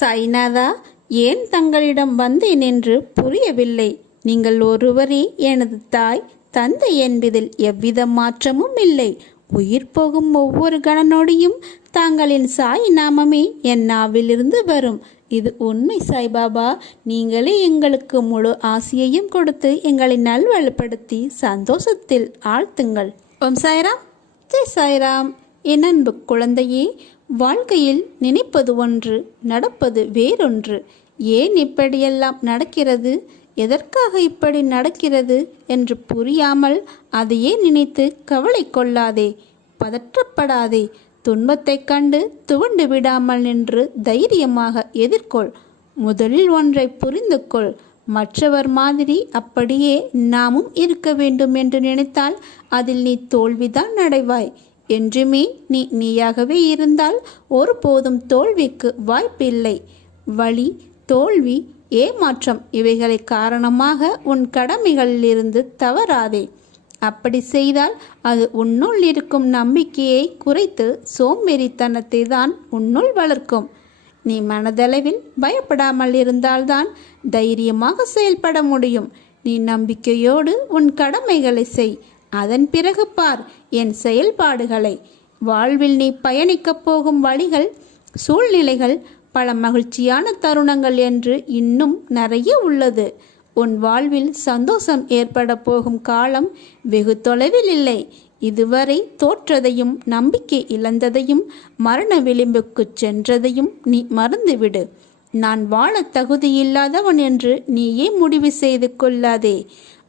சாய்நாதா, ஏன் தங்களிடம் வந்தேன் என்று புரியவில்லை. நீங்கள் ஒருவரே எனது தாய் தந்தை என்பதில் எவ்வித மாற்றமும் இல்லை. உயிர் போகும் ஒவ்வொரு கணநொடியும் தாங்களின் சாய் நாமமே என் நாவிலிருந்து வரும். இது உண்மை சாய்பாபா. நீங்களே எங்களுக்கு முழு ஆசியையும் கொடுத்து எங்களை நல்வழிப்படுத்தி சந்தோஷத்தில் ஆழ்த்துங்கள். ஓம் சாய்ராம். ஜெய் சாய்ராம். என் அன்பு குழந்தையே, வாழ்க்கையில் நினைப்பது ஒன்று, நடப்பது வேறொன்று. ஏன் இப்படியெல்லாம் நடக்கிறது, எதற்காக இப்படி நடக்கிறது என்று புரியாமல் அதையே நினைத்து கவலை கொள்ளாதே, பதற்றப்படாதே. துன்பத்தைக் கண்டு துவண்டு விடாமல் நின்று தைரியமாக எதிர்கொள். முதலில் ஒன்றை புரிந்து கொள். மற்றவர் மாதிரி அப்படியே நாமும் இருக்க வேண்டும் என்று நினைத்தால் அதில் நீ தோல்விதான் அடைவாய். என்றுமே நீ நீயாகவே இருந்தால் ஒருபோதும் தோல்விக்கு வாய்ப்பில்லை. வலி, தோல்வி, ஏமாற்றம் இவைகளை காரணமாக உன் கடமைகளிலிருந்து தவறாதே. அப்படி செய்தால் அது உன்னுள் இருக்கும் நம்பிக்கையை குறைத்து சோம்பேறித்தனத்தை தான் உன்னுள் வளர்க்கும். நீ மனதளவில் பயப்படாமல் இருந்தால்தான் தைரியமாக செயல்பட முடியும். நீ நம்பிக்கையோடு உன் கடமைகளை செய். அதன் பிறகு பார் என் செயல்பாடுகளை. வாழ்வில் நீ பயணிக்கப் போகும் வழிகள், சூழ்நிலைகள், பல மகிழ்ச்சியான தருணங்கள் என்று இன்னும் நிறைய உள்ளது. உன் வாழ்வில் சந்தோஷம் ஏற்பட போகும் காலம் வெகு தொலைவில் இல்லை. இதுவரை தோற்றதையும் நம்பிக்கை இழந்ததையும் மரண விளிம்புக்கு சென்றதையும் நீ மறந்துவிடு. நான் வாழ தகுதியில்லாதவன் என்று நீயே முடிவு செய்து கொள்ளாதே.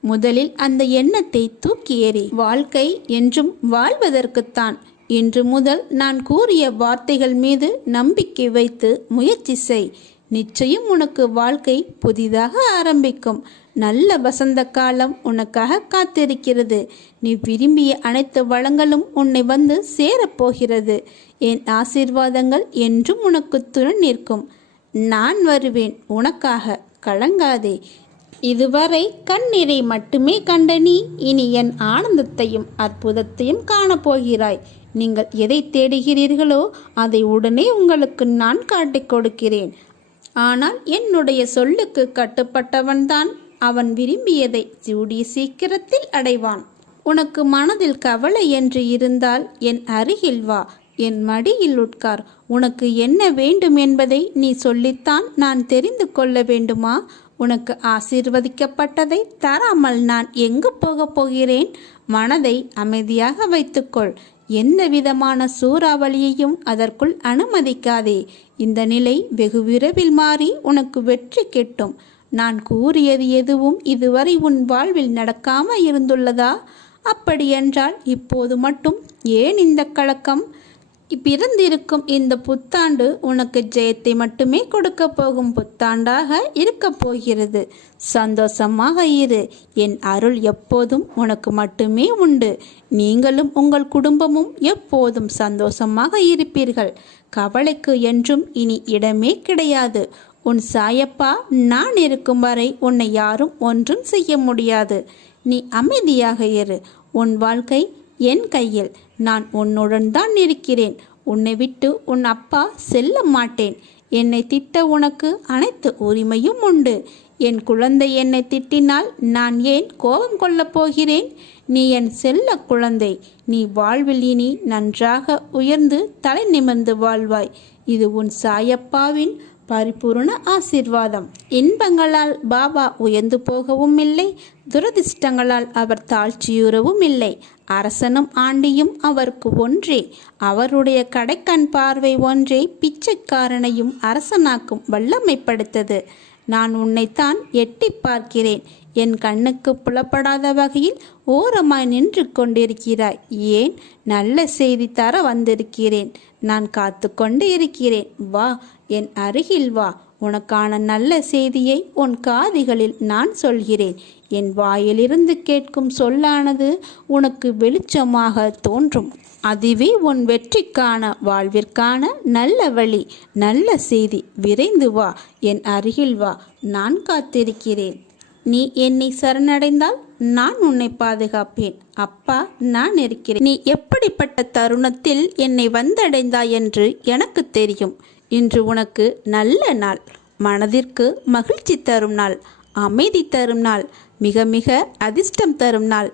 முதலில் அந்த எண்ணத்தை தூக்கி எறி. வாழ்க்கை என்றும் வாழ்வதற்குத்தான். இன்று முதல் நான் கூறிய வார்த்தைகள் மீது நம்பிக்கை வைத்து முயற்சி செய். நிச்சயம் உனக்கு வாழ்க்கை புதிதாக ஆரம்பிக்கும். நல்ல வசந்த காலம் உனக்காக காத்திருக்கிறது. நீ விரும்பிய அனைத்து வளங்களும் உன்னை வந்து சேரப்போகிறது. என் ஆசீர்வாதங்கள் என்றும் உனக்கு துணை நிற்கும். நான் வருவேன் உனக்காக, கலங்காதே. இதுவரை கண்ணீரை மட்டுமே கண்ட நீ இனி என் ஆனந்தத்தையும் அற்புதத்தையும் காணப்போகிறாய். நீங்கள் எதை தேடுகிறீர்களோ அதை உடனே உங்களுக்கு நான் காட்டிக் கொடுக்கிறேன். ஆனால் என்னுடைய சொல்லுக்கு கட்டுப்பட்டவன்தான் அவன் விரும்பியதை கூடிய சீக்கிரத்தில் அடைவான். உனக்கு மனதில் கவலை என்று இருந்தால் என் அருகில் வா, என் மடியில் உட்கார். உனக்கு என்ன வேண்டும் என்பதை நீ சொல்லித்தான் நான் தெரிந்து கொள்ள வேண்டுமா? உனக்கு ஆசீர்வதிக்கப்பட்டதை தராமல் நான் எங்கு போகப் போகிறேன்? மனதை அமைதியாக வைத்துக்கொள். எந்த விதமான சூறாவளியையும் அதற்குள் அனுமதிக்காதே. இந்த நிலை வெகு விரைவில் மாறி உனக்கு வெற்றி கிட்டும். நான் கூறியது எதுவும் இதுவரை உன் வாழ்வில் நடக்காமல் இருந்துள்ளதா? அப்படியென்றால் இப்போது மட்டும் ஏன் இந்த கலக்கம்? பிறந்திருக்கும் இந்த புத்தாண்டு உனக்கு ஜெயத்தை மட்டுமே கொடுக்க போகும் புத்தாண்டாக இருக்க போகிறது. சந்தோஷமாக இரு. என் அருள் எப்போதும் உனக்கு மட்டுமே உண்டு. நீங்களும் உங்கள் குடும்பமும் எப்போதும் சந்தோஷமாக இருப்பீர்கள். கவலைக்கு என்றும் இனி இடமே கிடையாது. உன் சாயப்பா நான் இருக்கும் வரை உன்னை யாரும் ஒன்றும் செய்ய முடியாது. நீ அமைதியாக இரு. உன் வாழ்க்கை என் கையில். நான் உன்னுடன் தான் இருக்கிறேன். உன்னை விட்டு உன் அப்பா செல்ல மாட்டேன். என்னை திட்ட உனக்கு அனைத்து உரிமையும் உண்டு. என் குழந்தை என்னை திட்டினால் நான் ஏன் கோபம் கொள்ளப் போகிறேன்? நீ என் செல்ல குழந்தை. நீ வாழ்வில் இனி நன்றாக உயர்ந்து தலை நிமிர்ந்து வாழ்வாய். இது உன் சாயப்பாவின் பரிபூர்ண ஆசீர்வாதம். இன்பங்களால் பாபா உயர்ந்து போகவும் இல்லை, துரதிர்ஷ்டங்களால் அவர் தாழ்ச்சியுறவும் இல்லை. அரசனும் ஆண்டியும் அவருக்கு ஒன்றே. அவருடைய கடைக்கண் பார்வை ஒன்றே பிச்சைக்காரனையும் அரசனாக்கும் வல்லமை படைத்தது. நான் உன்னைத்தான் எட்டி பார்க்கிறேன். என் கண்ணுக்கு புலப்படாத வகையில் ஓரமாய் நின்று கொண்டிருக்கிறாய். ஏன்? நல்ல செய்தி தர வந்திருக்கிறேன். நான் காத்து கொண்டு இருக்கிறேன். வா, என் அருகில் வா. உனக்கான நல்ல செய்தியை உன் காதுகளில் நான் சொல்கிறேன். என் வாயிலிருந்து கேட்கும் சொல்லானது உனக்கு வெளிச்சமாக தோன்றும். அதுவே உன் வெற்றிக்கான, வாழ்விற்கான நல்ல வழி, நல்ல செய்தி. விரைந்து வா, என் அருகில் வா. நான் காத்திருக்கிறேன். நீ என்னை சரணடைந்தால் நான் உன்னை பாதுகாப்பேன். அப்பா, நான் இருக்கிறேன். நீ எப்படிப்பட்ட தருணத்தில் என்னை வந்தடைந்தாய் என்று எனக்கு தெரியும். இன்று உனக்கு நல்ல நாள், மனதிற்கு மகிழ்ச்சி தரும் நாள், அமைதி தரும் நாள், மிக மிக அதிர்ஷ்டம் தரும் நாள்.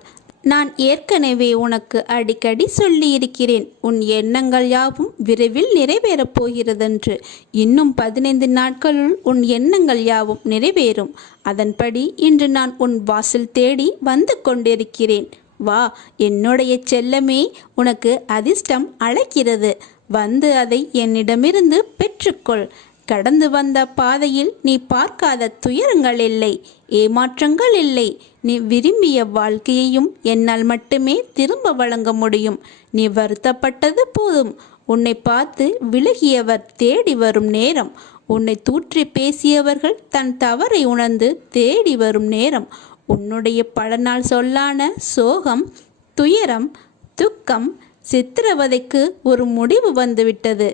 நான் ஏற்கனவே உனக்கு அடிக்கடி சொல்லியிருக்கிறேன், உன் எண்ணங்கள் யாவும் விரைவில் நிறைவேறப் போகிறதென்று. இன்னும் 15 நாட்களுள் உன் எண்ணங்கள் யாவும் நிறைவேறும். அதன்படி இன்று நான் உன் வாசல் தேடி வந்து கொண்டிருக்கிறேன். வா என்னுடைய செல்லமே, உனக்கு அதிர்ஷ்டம் அழைக்கிறது. வந்து அதை என்னிடமிருந்து பெற்றுக்கொள். கடந்து வந்த பாதையில் நீ பார்க்காத துயரங்கள் இல்லை, ஏமாற்றங்கள் இல்லை. நீ விரும்பிய வாழ்க்கையையும் என்னால் மட்டுமே திரும்ப வழங்க முடியும். நீ வருத்தப்பட்டது போதும். உன்னை பார்த்து விலகியவர் தேடி வரும் நேரம், உன்னை தூற்றி பேசியவர்கள் தன் தவறை உணர்ந்து தேடி வரும் நேரம், உன்னுடைய பல நாள் சொல்லான சோகம், துயரம், துக்கம், சித்திரவதைக்கு ஒரு முடிவு வந்துவிட்டது.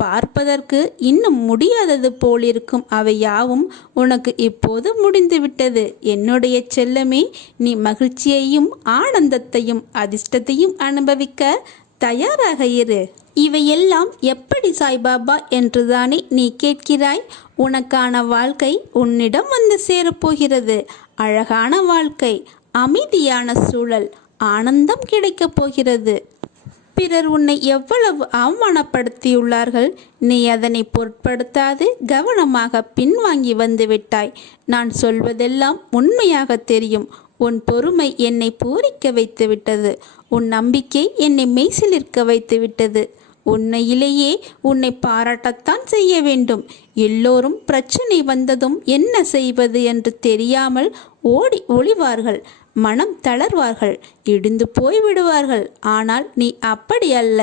பார்ப்பதற்கு இன்னும் முடியாதது போலிருக்கும் அவை யாவும் உனக்கு இப்போது முடிந்துவிட்டது. என்னுடைய செல்லமே, நீ மகிழ்ச்சியையும் ஆனந்தத்தையும் அதிர்ஷ்டத்தையும் அனுபவிக்க தயாராக இரு. இவையெல்லாம் எப்படி சாய்பாபா என்றுதானே நீ கேட்கிறாய்? உனக்கான வாழ்க்கை உன்னிடம் வந்து சேரப்போகிறது. அழகான வாழ்க்கை, அமைதியான சூழல், ஆனந்தம் கிடைக்கப் போகிறது. பிறர் உன்னை எவ்வளவு அவமானப்படுத்தியுள்ளார்கள், நீ அதனை பொருட்படுத்தாது கவனமாக பின்வாங்கி வந்து விட்டாய். நான் சொல்வதெல்லாம் உண்மையாக தெரியும். உன் பொறுமை என்னை பூரிக்க வைத்து விட்டது. உன் நம்பிக்கை என்னை மெய்சிலிருக்க வைத்து விட்டது. உன்னையிலேயே உன்னை பாராட்டத்தான் செய்ய வேண்டும். எல்லோரும் பிரச்சனை வந்ததும் என்ன செய்வது என்று தெரியாமல் ஓடி ஒளிவார்கள், மனம் தளர்வார்கள், இடிந்து போய்விடுவார்கள். ஆனால் நீ அப்படி அல்ல,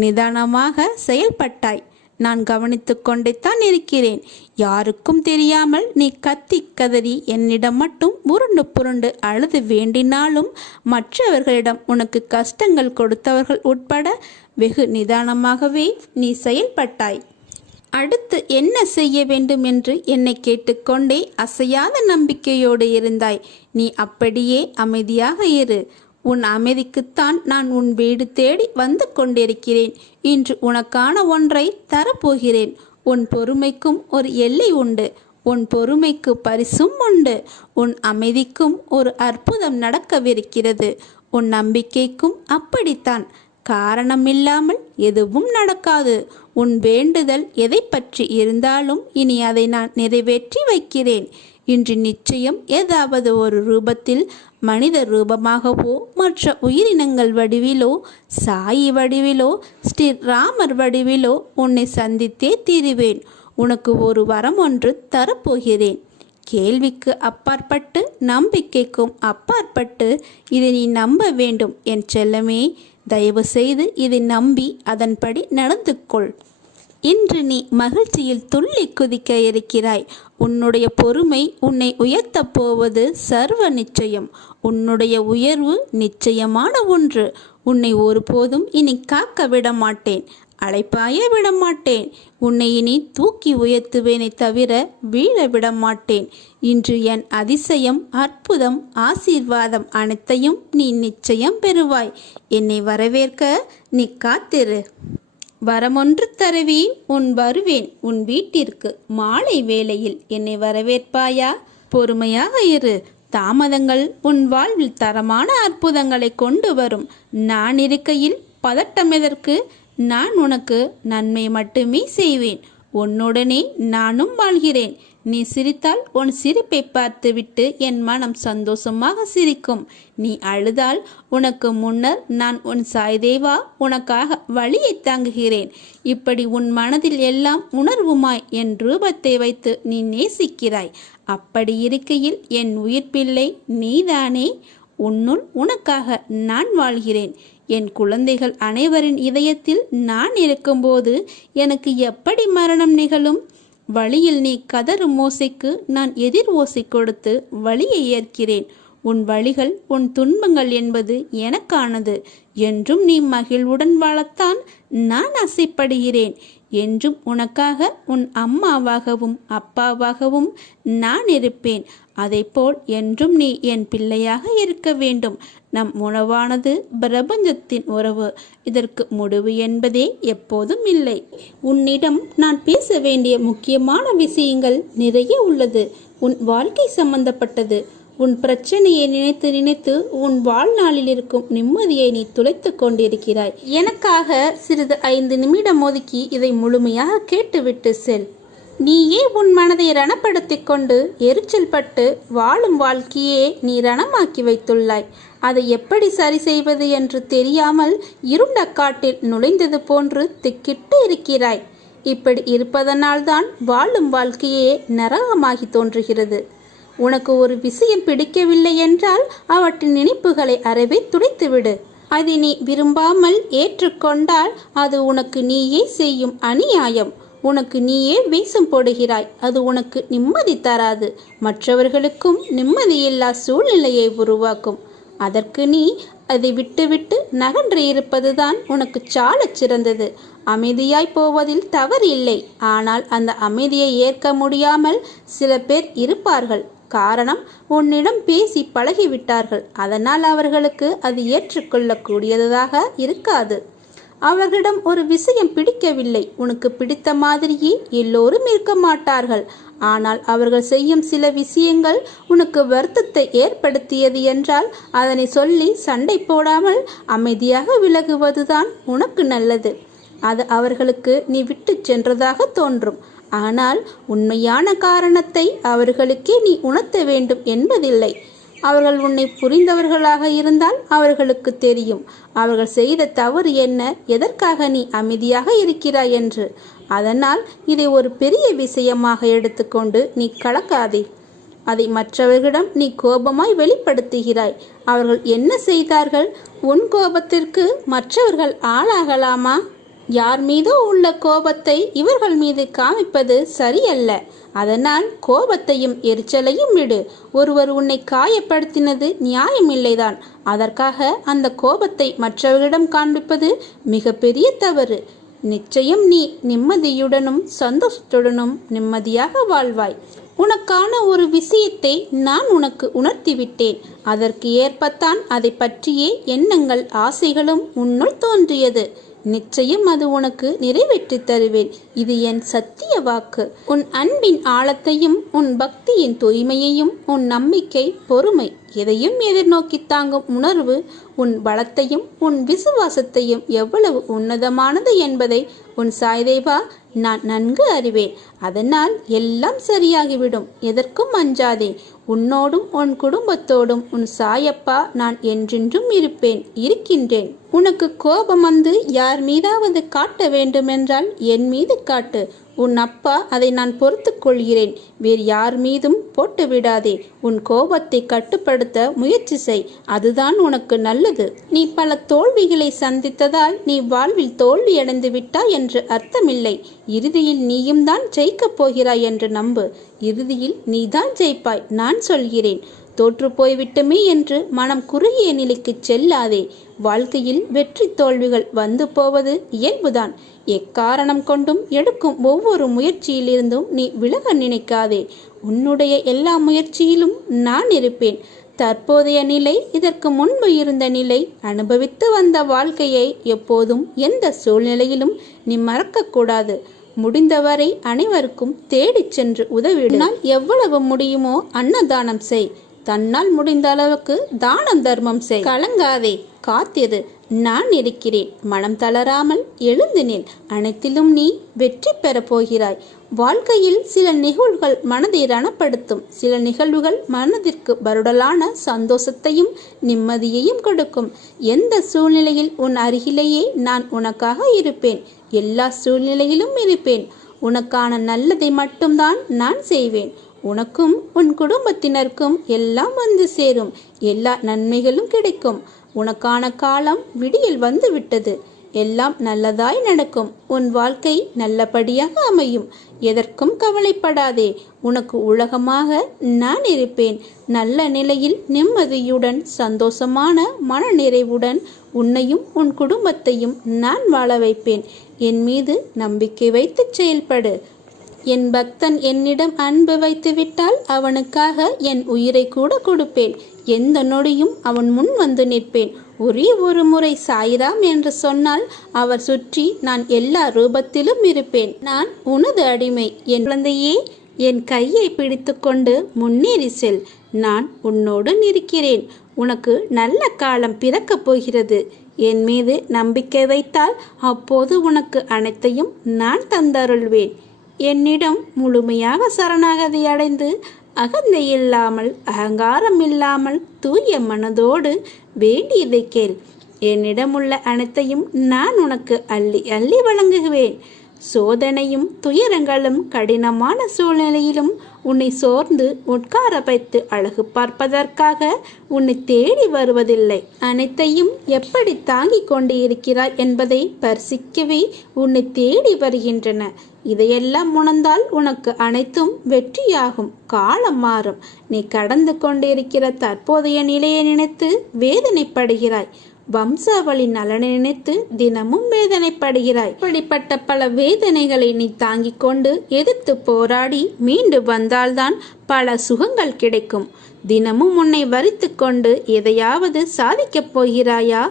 நிதானமாக செயல்பட்டாய். நான் கவனித்து கொண்டேத்தான் இருக்கிறேன். யாருக்கும் தெரியாமல் நீ கத்தி கதறி என்னிடம் மட்டும் உருண்டு புரண்டு அழுது வேண்டினாலும் மற்றவர்களிடம் உனக்கு கஷ்டங்கள் கொடுத்தவர்கள் உட்பட வெகு நிதானமாகவே நீ செயல்பட்டாய். அடுத்து என்ன செய்ய வேண்டும் என்று என்னை கேட்டுக்கொண்டே அசையாத நம்பிக்கையோடு இருந்தாய். நீ அப்படியே அமைதியாக இரு. உன் அமைதிக்குத்தான் நான் உன் வீடு தேடி வந்து கொண்டிருக்கிறேன். இன்று உனக்கான ஒன்றை தரப்போகிறேன். உன் பொறுமைக்கும் ஒரு எல்லை உண்டு. உன் பொறுமைக்கு பரிசும் உண்டு. உன் அமைதிக்கும் ஒரு அற்புதம் நடக்கவிருக்கிறது. உன் நம்பிக்கைக்கும் அப்படித்தான். காரணமில்லாமல் எதுவும் நடக்காது. உன் வேண்டுதல் எதை பற்றி இருந்தாலும் இனி அதை நான் நிறைவேற்றி வைக்கிறேன். இன்று நிச்சயம் ஏதாவது ஒரு ரூபத்தில், மனித ரூபமாகவோ, மற்ற உயிரினங்கள் வடிவிலோ, சாயி வடிவிலோ, ஸ்ரீ ராமர் வடிவிலோ உன்னை சந்தித்தே தீருவேன். உனக்கு ஒரு வரம் ஒன்று தரப்போகிறேன். கேள்விக்கு அப்பாற்பட்டு, நம்பிக்கைக்கும் அப்பாற்பட்டு இதை நீ நம்ப வேண்டும் என் செல்லமே. தயவு செய்து இதை நம்பி அதன்படி நடந்து கொள். இன்று நீ மகிழ்ச்சியில் துள்ளி குதிக்க இருக்கிறாய். உன்னுடைய பொறுமை உன்னை உயர்த்தப் போவது சர்வ நிச்சயம். உன்னுடைய உயர்வு நிச்சயமான ஒன்று. உன்னை ஒருபோதும் இனி காக்க விட மாட்டேன், அழைப்பாய விட மாட்டேன். உன்னை இனி தூக்கி உயர்த்துவேனே தவிர வீழ விட மாட்டேன். இன்று என் அதிசயம், அற்புதம், ஆசீர்வாதம் அனைத்தையும் நீ நிச்சயம் பெறுவாய். என்னை வரவேற்க நீ காத்திரு. வரமொன்று தருவேன், வருவேன் உன் வீட்டிற்கு மாலை வேளையில். என்னை வரவேற்பாயா? பொறுமையாக இரு. தாமதங்கள் உன் வாழ்வில் தரமான அற்புதங்களை கொண்டு வரும். நான் இருக்கையில் பதட்டம் எதற்கு? நான் உனக்கு நன்மை மட்டுமே செய்வேன். உன்னுடனே நானும் வாழ்கிறேன். நீ சிரித்தால் உன் சிரிப்பை பார்த்துவிட்டு என் மனம் சந்தோஷமாக சிரிக்கும். நீ அழுதால் உனக்கு முன்னர் நான் உன் சாய்தேவா உனக்காக வழியை தாங்குகிறேன். இப்படி உன் மனதில் எல்லாம் உணர்வுமாய் என் ரூபத்தை வைத்து நீ நேசிக்கிறாய். அப்படி இருக்கையில் என் உயிர் பிள்ளை நீதானே. உன்னுள் உனக்காக நான் வாழ்கிறேன். என் குழந்தைகள் அனைவரின் இதயத்தில் நான் இருக்கும்போது எனக்கு எப்படி மரணம் நிகழும்? வழியில் நீ கதறும் ஓசைக்கு நான் எதிர் ஓசை கொடுத்து வழியை ஏற்கிறேன். உன் வழிகள், உன் துன்பங்கள் என்பது எனக்கானது. என்றும் நீ மகிழ்வுடன் வாழத்தான் நான் ஆசைப்படுகிறேன். என்றும் உனக்காக உன் அம்மாவாகவும் அப்பாவாகவும் நான் இருப்பேன். அதைப்போல் என்றும் நீ என் பிள்ளையாக இருக்க வேண்டும். நம் உறவானது பிரபஞ்சத்தின் உறவு. இதற்கு முடிவு என்பதே எப்போதும் இல்லை. உன்னிடம் நான் பேச வேண்டிய முக்கியமான விஷயங்கள் நிறைய உள்ளது. உன் வாழ்க்கை சம்பந்தப்பட்டது. உன் பிரச்சனையை நினைத்து நினைத்து உன் வாழ்நாளில் இருக்கும் நிம்மதியை நீ துளைத்து கொண்டிருக்கிறாய். எனக்காக சிறிது 5 நிமிடம் ஒதுக்கி இதை முழுமையாக கேட்டுவிட்டு செல். நீயே உன் மனதை ரணப்படுத்தி கொண்டு எரிச்சல் பட்டு வாழும் வாழ்க்கையே நீ ரணமாக்கி வைத்துள்ளாய். அதை எப்படி சரி செய்வது என்று தெரியாமல் இருண்ட காட்டில் நுழைந்தது போன்று திக்கிட்டு இருக்கிறாய். இப்படி இருப்பதனால்தான் வாழும் வாழ்க்கையே நரகமாகி தோன்றுகிறது. உனக்கு ஒரு விஷயம் பிடிக்கவில்லை என்றால் அவற்றின் நினைப்புகளை அறவே துடைத்துவிடு. அதை நீ விரும்பாமல் ஏற்றுக்கொண்டால் அது உனக்கு நீயே செய்யும் அநியாயம். உனக்கு நீயே வேஷம் போடுகிறாய். அது உனக்கு நிம்மதி தராது. மற்றவர்களுக்கும் நிம்மதியில்லா சூழ்நிலையை உருவாக்கும். அதற்கு நீ அதை விட்டுவிட்டு நகன்று இருப்பதுதான் உனக்கு சாலச் சிறந்தது. அமைதியாய் போவதில் தவறு இல்லை. ஆனால் அந்த அமைதியை ஏற்க முடியாமல் சில பேர் இருப்பார்கள். காரணம், உன்னிடம் பேசி பழகிவிட்டார்கள். அதனால் அவர்களுக்கு அது ஏற்றுக்கொள்ளக்கூடியதாக இருக்காது. அவர்களிடம் ஒரு விஷயம் பிடிக்கவில்லை. உனக்கு பிடித்த மாதிரியே எல்லோரும் இருக்க மாட்டார்கள். ஆனால் அவர்கள் செய்யும் சில விஷயங்கள் உனக்கு வருத்தத்தை ஏற்படுத்தியது என்றால் அதனை சொல்லி சண்டை போடாமல் அமைதியாக விலகுவதுதான் உனக்கு நல்லது. அது அவர்களுக்கு நீ விட்டு சென்றதாக தோன்றும். ஆனால் உண்மையான காரணத்தை அவர்களுக்கே நீ உணர்த்த வேண்டும் என்பதில்லை. அவர்கள் உன்னை புரிந்தவர்களாக இருந்தால் அவர்களுக்கு தெரியும் அவர்கள் செய்த தவறு என்ன, எதற்காக நீ அமைதியாக இருக்கிறாய் என்று. அதனால் இதை ஒரு பெரிய விஷயமாக எடுத்துக்கொண்டு நீ கலக்காதே. அதை மற்றவர்களிடம் நீ கோபமாய் வெளிப்படுத்துகிறாய். அவர்கள் என்ன செய்தார்கள்? உன் கோபத்திற்கு மற்றவர்கள் ஆளாகலாமா? யார் மீதோ உள்ள கோபத்தை இவர்கள் மீது காமிப்பது சரியல்ல. அதனால் கோபத்தையும் எரிச்சலையும் விடு. ஒருவர் உன்னை காயப்படுத்தினது நியாயமில்லைதான். அதற்காக அந்த கோபத்தை மற்றவர்களிடம் காண்பிப்பது மிகப்பெரிய தவறு. நிச்சயம் நீ நிம்மதியுடனும் சந்தோஷத்துடனும் நிம்மதியாக வாழ்வாய். உனக்கான ஒரு விஷயத்தை நான் உனக்கு உணர்த்திவிட்டேன். அதற்கு ஏற்பத்தான் அதை பற்றியே எண்ணங்கள் ஆசைகளும் உன்னுள் தோன்றியது. நிச்சயம் அது உனக்கு நிறைவேற்றி தருவேன். இது என் சத்திய வாக்கு. உன் அன்பின் ஆழத்தையும் உன் பக்தியின் தூய்மையையும் உன் நம்பிக்கை, பொறுமை எதையும் எதிர்நோக்கி தாங்கும் உணர்வு உன் பலத்தையும் உன் விசுவாசத்தையும் எவ்வளவு உன்னதமானது என்பதை உன் சாய்தேவா நான் நன்கு அறிவேன். அதனால் எல்லாம் சரியாகிவிடும். எதற்கும் அஞ்சாதே. உன்னோடும் உன் குடும்பத்தோடும் உன் சாயப்பா நான் என்றென்றும் இருக்கின்றேன். உனக்கு கோபம் வந்து யார் மீதாவது காட்ட வேண்டுமென்றால் என் மீது காட்டு. உன் அப்பா அதை நான் பொறுத்து கொள்கிறேன். வேறு யார் மீதும் போட்டு விடாதே. உன் கோபத்தை கட்டுப்படுத்த முயற்சி செய். அதுதான் உனக்கு நல்லது. நீ பல தோல்விகளை சந்தித்ததால் நீ வாழ்வில் தோல்வியடைந்து விட்டாய் என்று அர்த்தமில்லை. இறுதியில் நீயும் தான் ஜெயிக்கப் போகிறாய் என்று நம்பு. இறுதியில் நீதான் ஜெயிப்பாய். நான் சொல்கிறேன். தோற்று போய்விட்டமே என்று மனம் குறுகிய நிலைக்கு செல்லாதே. வாழ்க்கையில் வெற்றி தோல்விகள் வந்து போவது இயல்புதான். எக்காரணம் கொண்டும் எடுக்கும் ஒவ்வொரு முயற்சியிலிருந்தும் நீ விலக நினைக்காதே. உன்னுடைய எல்லா முயற்சியிலும் நான் இருப்பேன். தற்போதைய நிலை இதற்கு முன்பு இருந்த நிலை. அனுபவித்து வந்த வாழ்க்கையை எப்போதும் எந்த சூழ்நிலையிலும் நீ மறக்கக்கூடாது. முடிந்தவரை அனைவருக்கும் தேடிச் சென்று உதவினால் எவ்வளவு முடியுமோ அன்னதானம் செய். தன்னால் முடிந்த அளவுக்கு தானம் தர்மம் செய். கலங்காதே, காத்திரு. நான் இருக்கிறேன். மனம் தளராமல் எழுந்து நில். அனைத்திலும் நீ வெற்றி பெறப் போகிறாய். வாழ்க்கையில் சில நிகழ்வுகள் மனதை ரணப்படுத்தும். சில நிகழ்வுகள் மனதிற்கு வருடலான சந்தோஷத்தையும் நிம்மதியையும் கொடுக்கும். எந்த சூழ்நிலையில் உன் அருகிலேயே நான் உனக்காக இருப்பேன். எல்லா சூழ்நிலையிலும் இருப்பேன். உனக்கான நல்லதை மட்டும்தான் நான் செய்வேன். உனக்கும் உன் குடும்பத்தினருக்கும் எல்லாம் வந்து சேரும். எல்லா நன்மைகளும் கிடைக்கும். உனக்கான காலம் விடியல் வந்து விட்டது. எல்லாம் நல்லதாய் நடக்கும். உன் வாழ்க்கை நல்லபடியாக அமையும். எதற்கும் கவலைப்படாதே. உனக்கு உலகமாக நான் இருப்பேன். நல்ல நிலையில் நிம்மதியுடன் சந்தோஷமான மனநிறைவுடன் உன்னையும் உன் குடும்பத்தையும் நான் வாழ வைப்பேன். என் மீது நம்பிக்கை வைத்து செயல்படு. என் பக்தன் என்னிடம் அன்பு வைத்து விட்டால் அவனுக்காக என் உயிரை கூட கொடுப்பேன். எந்த நொடியும் அவன் முன் வந்து நிற்பேன். ஒரே ஒரு முறை சாய்ராம் என்று சொன்னால் அவர் சுற்றி நான் எல்லா ரூபத்திலும் இருப்பேன். நான் உனது அடிமை. என் குழந்தையே, என் கையை பிடித்து கொண்டு முன்னேறி செல். நான் உன்னோடு இருக்கிறேன். உனக்கு நல்ல காலம் பிறக்கப் போகிறது. என் மீது நம்பிக்கை வைத்தால் அப்போது உனக்கு அனைத்தையும் நான் தந்தருள்வேன். என்னிடம் முழுமையாக சரணாகதி அடைந்து அகந்தை இல்லாமல் அகங்காரம் இல்லாமல் தூய மனதோடு வேண்டியதை கேள். என்னிடம் உள்ள அனைத்தையும் நான் உனக்கு அள்ளி அள்ளி வழங்குவேன். சோதனையும் துயரங்களும் கடினமான சூழ்நிலையிலும் உன்னை சோர்ந்து உட்கார வைத்து அழகு பார்ப்பதற்காக உன்னை தேடி வருவதில்லை. அனைத்தையும் எப்படி தாங்கிக் கொண்டு இருக்கிறாய் என்பதை பரிசிக்கவே உன்னை தேடி வருகின்றன. இதையெல்லாம் உணர்ந்தால் உனக்கு அனைத்தும் வெற்றியாகும். காலம் மாறும். நீ கடந்து கொண்டிருக்கிற தற்போதைய நிலையை நினைத்து வேதனைப்படுகிறாய். வம்சாவளி நலனை நினைத்து தினமும் வேதனைப்படுகிறாய். இப்படிப்பட்ட பல வேதனைகளை நீ தாங்கிக் கொண்டு எதிர்த்து போராடி மீண்டு வந்தால்தான் பல சுகங்கள் கிடைக்கும். தினமும் உன்னை வரித்து கொண்டு எதையாவது சாதிக்கப் போகிறாயா?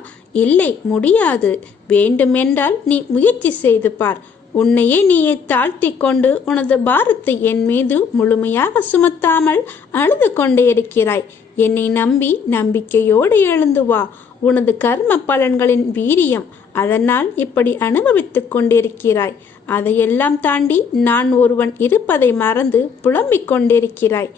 இல்லை, முடியாது. வேண்டுமென்றால் நீ முயற்சி செய்து பார். உன்னையே நீயே தாழ்த்தி கொண்டு உனது பாரத்தை என் மீது முழுமையாக சுமத்தாமல் அழுது கொண்டே இருக்கிறாய். என்னை நம்பி நம்பிக்கையோடு எழுந்து வா. உனது கர்ம பலன்களின் வீரியம், அதனால் இப்படி அனுபவித்துக் கொண்டிருக்கிறாய். அதையெல்லாம் தாண்டி நான் ஒருவன் இருப்பதை மறந்து புலம்பிக் கொண்டிருக்கிறாய்.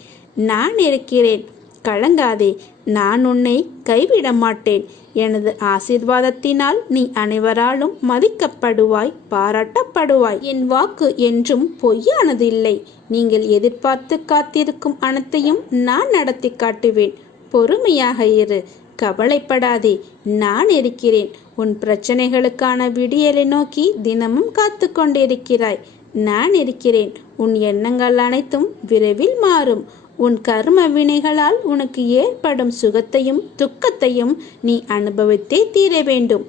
நான் இருக்கிறேன், கலங்காதே. நான் உன்னை கைவிட மாட்டேன். எனது ஆசீர்வாதத்தினால் நீ அனைவராலும் மதிக்கப்படுவாய், பாராட்டப்படுவாய். என் வாக்கு என்றும் பொய்யானது இல்லை. நீங்கள் எதிர்பார்த்து காத்திருக்கும் அனைத்தையும் நான் நடத்தி காட்டுவேன். பொறுமையாக இரு, கவலைப்படாதே. நான் இருக்கிறேன். உன் பிரச்சனைகளுக்கான விடியலை நோக்கி தினமும் காத்து கொண்டிருக்கிறாய். நான் இருக்கிறேன். உன் எண்ணங்கள் அனைத்தும் விரைவில் மாறும். உன் கர்ம வினைகளால் உனக்கு ஏற்படும் சுகத்தையும் துக்கத்தையும் நீ அனுபவித்தே தீர வேண்டும்.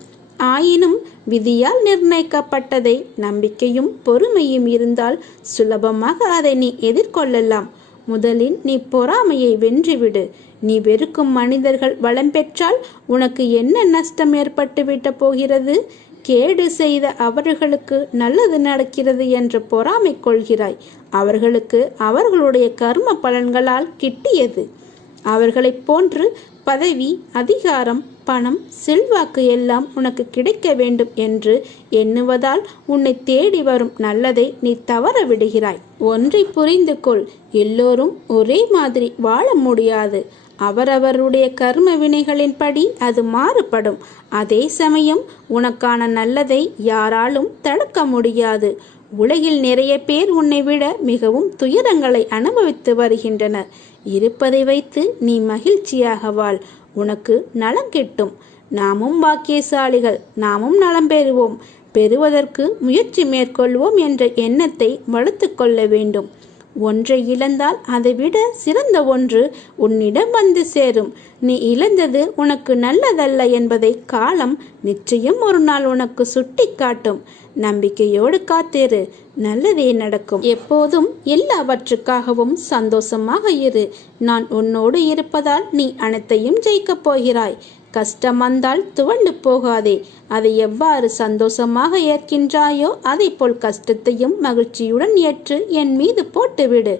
ஆயினும் விதியால் நிர்ணயிக்கப்பட்டதை நம்பிக்கையும் பொறுமையும் இருந்தால் சுலபமாக அதை நீ எதிர்கொள்ளலாம். முதலில் நீ பொறாமையை வென்றுவிடு. நீ வெறுக்கும் மனிதர்கள் வளம் பெற்றால் உனக்கு என்ன நஷ்டம் ஏற்பட்டு விட்ட போகிறது? கேடு செய்த அவர்களுக்கு நல்லது நடக்கிறது என்று பொறாமை கொள்கிறாய். அவர்களுக்கு அவர்களுடைய கர்ம பலன்களால் கிட்டியது. அவர்களைப் போன்று பதவி, அதிகாரம், பணம், செல்வாக்கு எல்லாம் உனக்கு கிடைக்க வேண்டும் என்று எண்ணுவதால் உன்னை தேடி வரும் நல்லதை நீ தவற விடுகிறாய். ஒன்றை புரிந்து கொள், எல்லோரும் ஒரே மாதிரி வாழ முடியாது. அவரவருடைய கர்ம வினைகளின்படி அது மாறுபடும். அதே சமயம் உனக்கான நல்லதை யாராலும் தடுக்க முடியாது. உலகில் நிறைய பேர் உன்னை விட மிகவும் துயரங்களை அனுபவித்து வருகின்றனர். இருப்பதை வைத்து நீ மகிழ்ச்சியாக வாழ். உனக்கு நலம் கிட்டும். நாமும் பாக்கியசாலிகள். நாமும் நலம் பெறுவோம். பெறுவதற்கு முயற்சி மேற்கொள்வோம் என்ற எண்ணத்தை வளர்த்து கொள்ள வேண்டும். ஒன்றை இழந்தால் அதைவிட சிறந்த ஒன்று உன்னிடம் வந்து சேரும். நீ இழந்தது உனக்கு நல்லதல்ல என்பதை காலம் நிச்சயம் ஒரு நாள் உனக்கு சுட்டி காட்டும். நம்பிக்கையோடு காத்திரு, நல்லதே நடக்கும். எப்போதும் எல்லாவற்றுக்காகவும் சந்தோஷமாக இரு. நான் உன்னோடு இருப்பதால் நீ அனைத்தையும் ஜெயிக்கப் போகிறாய். கஷ்டம் வந்தால் துவண்டு போகாதே. அதை எவ்வாறு சந்தோஷமாக ஏற்கின்றாயோ அதை போல் கஷ்டத்தையும் மகிழ்ச்சியுடன் ஏற்று என் மீது போட்டுவிடு.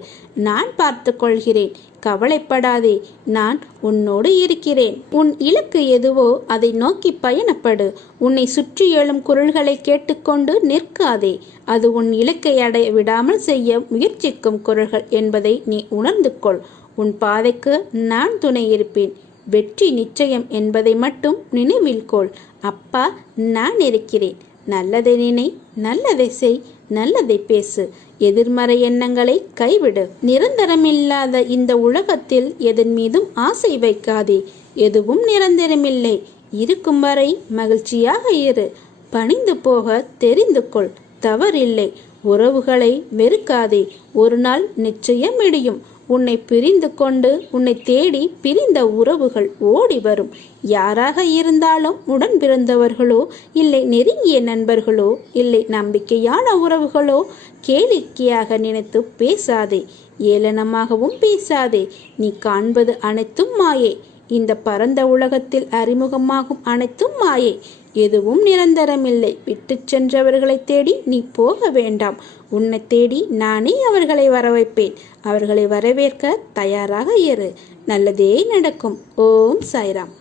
நான் பார்த்து கொள்கிறேன். கவலைப்படாதே. நான் உன்னோடு இருக்கிறேன். உன் இலக்கு எதுவோ அதை நோக்கி பயணப்படு. உன்னை சுற்றி எழும் குரல்களை கேட்டுக்கொண்டு நிற்காதே. அது உன் இலக்கை அடைய விடாமல் செய்ய முயற்சிக்கும் குரல்கள் என்பதை நீ உணர்ந்து கொள். உன் பாதைக்கு நான் துணை இருப்பேன். வெற்றி நிச்சயம் என்பதை மட்டும் நினைவில் கொள். அப்பா, நான் இருக்கிறேன். நல்லதை நினை, நல்லதை செய், நல்லதை பேசு. எதிர்மறை எண்ணங்களை கைவிடு. நிரந்தரமில்லாத இந்த உலகத்தில் எதன் மீதும் ஆசை வைக்காதே. எதுவும் நிரந்தரமில்லை. இருக்கும் வரை மகிழ்ச்சியாக இரு. பணிந்து போக தெரிந்து கொள். தவறில்லை. உறவுகளை வெறுக்காதே. ஒரு நாள் நிச்சயம் இடியும். உன்னை பிரிந்து கொண்டு உன்னை தேடி பிரிந்த உறவுகள் ஓடி வரும். யாராக இருந்தாலும் உடன் பிறந்தவர்களோ இல்லை நெருங்கிய நண்பர்களோ இல்லை நம்பிக்கையான உறவுகளோ கேளிக்கையாக நினைத்து பேசாதே. ஏளனமாகவும் பேசாதே. நீ காண்பது அனைத்தும் மாயே. இந்த பரந்த உலகத்தில் அறிமுகமாகும் அனைத்தும் மாயே. எதுவும் நிரந்தரமில்லை. விட்டு சென்றவர்களை தேடி நீ போக வேண்டாம். உன்னை தேடி நானே அவர்களை வரவைப்பேன். அவர்களை வரவேற்க தயாராக இரு. நல்லதே நடக்கும். ஓம் சாய்ராம்.